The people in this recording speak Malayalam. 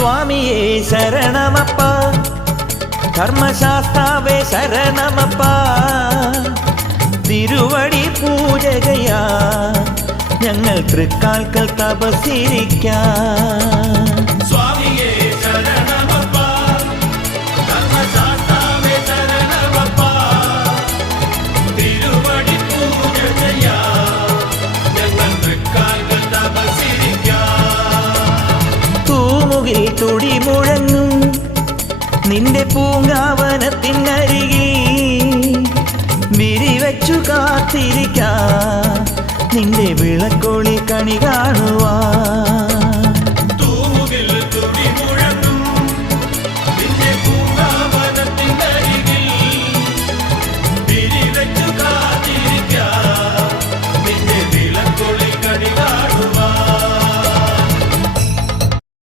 സ്വാമിയേ ശരണമപ്പ, ധർമ്മശാസ്താവേ ശരണമപ്പ, തിരുവടി പൂജകയാ ഞങ്ങൾ തൃക്കാൽക്കൽ തപസ്സിരിക്കാം. സ്വാമിയേ ശരണമപ്പ, ധർമ്മശാസ്താവേ ശരണമപ്പ, തിരുവടി പൂജകയാ ഞങ്ങൾ തൃക്കാൽക്കൽ തപസ്സിരിക്കാം. തൂമുകിൽ തുടി മുഴങ്ങും നിന്റെ പൂങ്കാവനത്തിനരികിൽ വിരിവച്ചു കാത്തിരിക്കാം നിന്റെ വിളക്കൊളി കണി കാണുവാൻ.